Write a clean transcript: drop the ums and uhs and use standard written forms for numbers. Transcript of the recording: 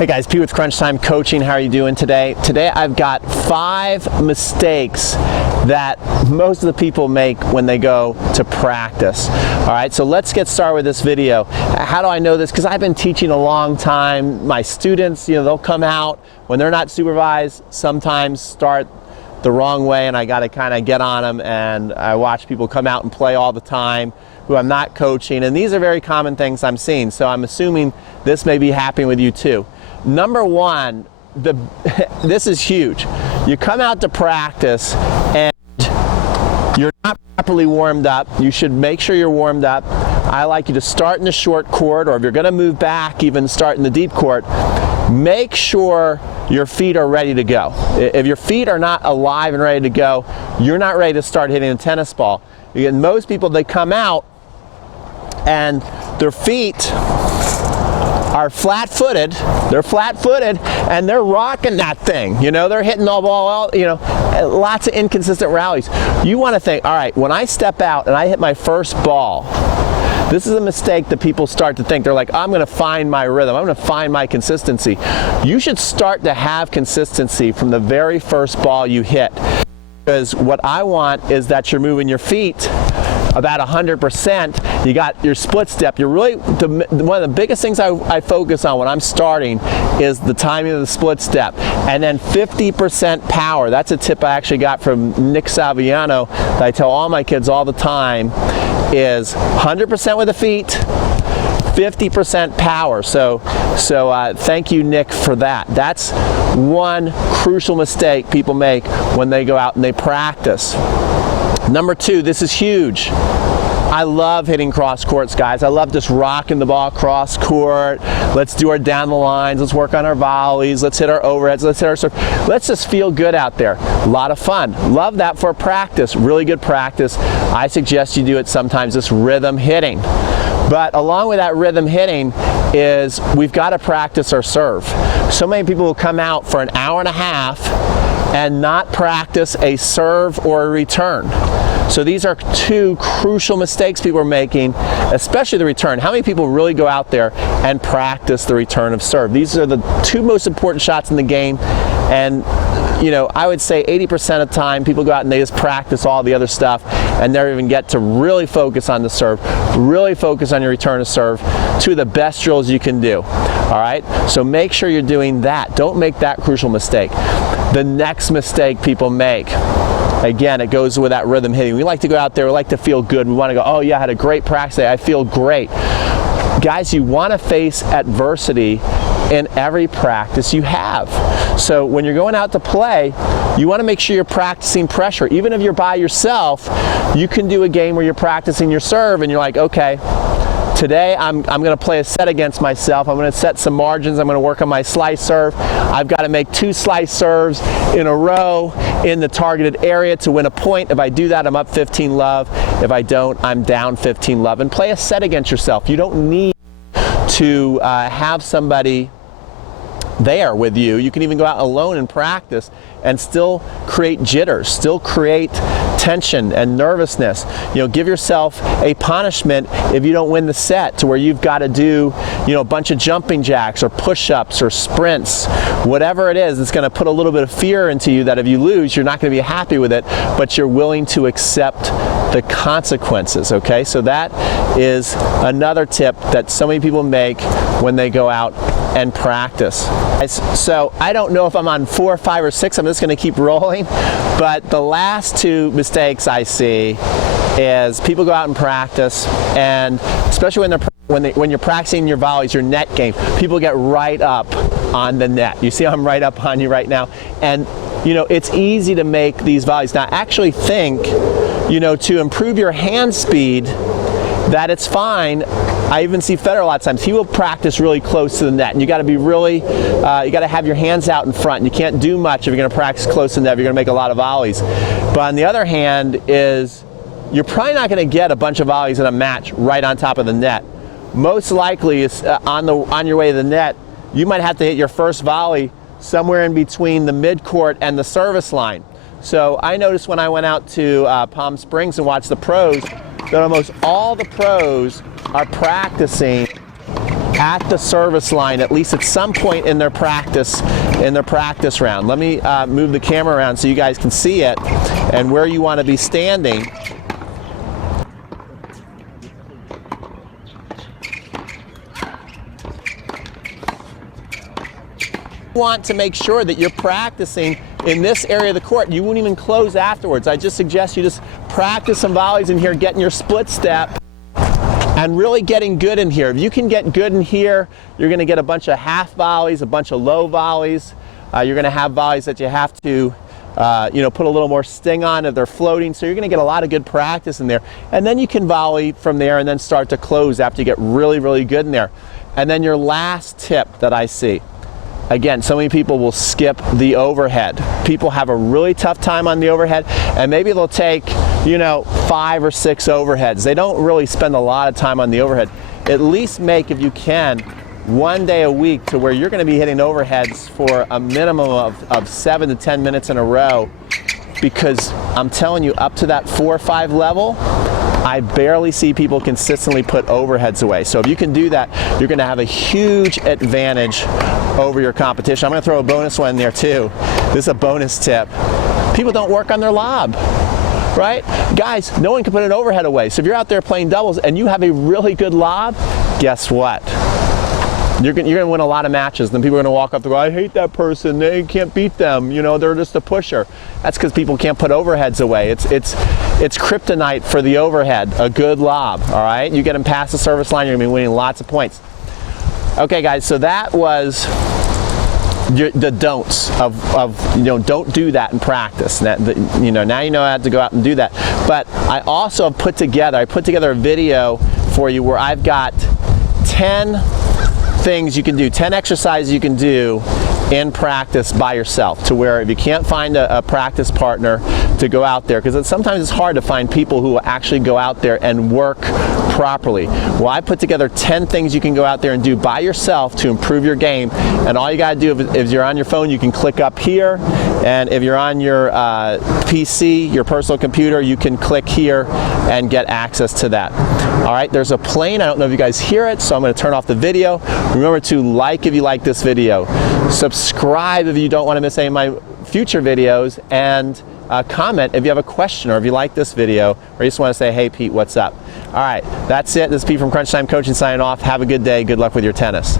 Hey guys, Pete with Crunch Time Coaching. How are you doing today? Today I've got 5 mistakes that most of the people make when they go to practice. All right, so let's get started with this video. How do I know this? Because I've been teaching a long time. My students, they'll come out when they're not supervised, sometimes start the wrong way, and I got to kind of get on them, and I watch people come out and play all the time who I'm not coaching, and these are very common things I'm seeing, so I'm assuming this may be happening with you too. Number one, this is huge. You come out to practice and you're not properly warmed up. You should make sure you're warmed up. I like you to start in the short court, or if you're going to move back, even start in the deep court. Make sure your feet are ready to go. If your feet are not alive and ready to go, you're not ready to start hitting a tennis ball. And most people, they come out and their feet are flat-footed, and they're rocking that thing. They're hitting the ball, lots of inconsistent rallies. You want to think, all right, when I step out and I hit my first ball, this is a mistake that people start to think. They're like, I'm going to find my rhythm. I'm going to find my consistency. You should start to have consistency from the very first ball you hit. Because what I want is that you're moving your feet about 100%. You got your split step. You're really, one of the biggest things I focus on when I'm starting is the timing of the split step. And then 50% power. That's a tip I actually got from Nick Saviano that I tell all my kids all the time, is 100% with the feet, 50% power. So thank you, Nick, for that. That's one crucial mistake people make when they go out and they practice. Number 2, this is huge. I love hitting cross courts, guys. I love just rocking the ball cross court. Let's do our down the lines. Let's work on our volleys. Let's hit our overheads. Let's hit our serve. Let's just feel good out there. A lot of fun. Love that for practice. Really good practice. I suggest you do it sometimes, this rhythm hitting. But along with that rhythm hitting is we've got to practice our serve. So many people will come out for an hour and a half and not practice a serve or a return. So these are 2 crucial mistakes people are making, especially the return. How many people really go out there and practice the return of serve? These are the 2 most important shots in the game, and I would say 80% of the time people go out and they just practice all the other stuff and never even get to really focus on the serve, really focus on your return of serve. 2 of the best drills you can do. All right, so make sure you're doing that. Don't make that crucial mistake. The next mistake people make, again, it goes with that rhythm hitting. We like to go out there, we like to feel good. We want to go, oh yeah, I had a great practice day, I feel great. Guys, you want to face adversity in every practice you have. So when you're going out to play, you want to make sure you're practicing pressure. Even if you're by yourself, you can do a game where you're practicing your serve and you're like, okay, today I'm going to play a set against myself. I'm going to set some margins. I'm going to work on my slice serve. I've got to make 2 slice serves in a row in the targeted area to win a point. If I do that, I'm up 15 love. If I don't, I'm down 15 love. And play a set against yourself. You don't need to have somebody there with you. You can even go out alone and practice and still create jitters, still create tension and nervousness. Give yourself a punishment if you don't win the set, to where you've got to do, a bunch of jumping jacks or push-ups or sprints, whatever it is. It's going to put a little bit of fear into you that if you lose, you're not going to be happy with it, but you're willing to accept the consequences. Okay, so that is another tip that so many people make when they go out and practice. So I don't know if I'm on 4, 5, or 6. I'm just going to keep rolling. But the last 2 mistakes I see is people go out and practice, and especially when you're practicing your volleys, your net game, people get right up on the net. You see I'm right up on you right now, and it's easy to make these volleys. Now actually think, to improve your hand speed, that it's fine. I even see Federer a lot of times. He will practice really close to the net, and you got to be really, you got to have your hands out in front. And you can't do much if you're going to practice close to the net. You're going to make a lot of volleys. But on the other hand, you're probably not going to get a bunch of volleys in a match right on top of the net. Most likely, on your way to the net, you might have to hit your first volley somewhere in between the midcourt and the service line. So I noticed when I went out to Palm Springs and watched the pros, that almost all the pros are practicing at the service line, at least at some point in their practice round. Let me move the camera around so you guys can see it and where you want to be standing. You want to make sure that you're practicing in this area of the court. You won't even close afterwards. I just suggest you just practice some volleys in here, getting your split step, and really getting good in here. If you can get good in here, you're going to get a bunch of half volleys, a bunch of low volleys. You're going to have volleys that you have to put a little more sting on if they're floating. So you're going to get a lot of good practice in there. And then you can volley from there and then start to close after you get really, really good in there. And then your last tip that I see. Again, so many people will skip the overhead. People have a really tough time on the overhead, and maybe they'll take, 5 or 6 overheads. They don't really spend a lot of time on the overhead. At least make, if you can, one day a week to where you're going to be hitting overheads for a minimum of 7 to 10 minutes in a row, because I'm telling you, up to that 4 or 5 level, I barely see people consistently put overheads away. So if you can do that, you're going to have a huge advantage over your competition. I'm going to throw a bonus one in there too. This is a bonus tip. People don't work on their lob, right? Guys, no one can put an overhead away. So if you're out there playing doubles and you have a really good lob, guess what? You're going to win a lot of matches. Then people are going to walk up and go, I hate that person. They can't beat them. They're just a pusher. That's because people can't put overheads away. It's kryptonite for the overhead, a good lob, all right? You get them past the service line, you're going to be winning lots of points. Okay, guys, so that was the don'ts of don't do that in practice. Now you know how to go out and do that. But I also have put together a video for you where I've got 10 things you can do, 10 exercises you can do in practice by yourself, to where if you can't find a practice partner to go out there, because sometimes it's hard to find people who will actually go out there and work properly. Well, I put together 10 things you can go out there and do by yourself to improve your game, and all you got to do, if you're on your phone, you can click up here, and if you're on your PC, your personal computer, you can click here and get access to that. All right, there's a plane. I don't know if you guys hear it, so I'm going to turn off the video. Remember to like if you like this video, subscribe if you don't want to miss any of my future videos, and comment if you have a question or if you like this video or you just want to say, hey Pete, what's up? All right, that's it. This is Pete from Crunch Time Coaching signing off. Have a good day. Good luck with your tennis.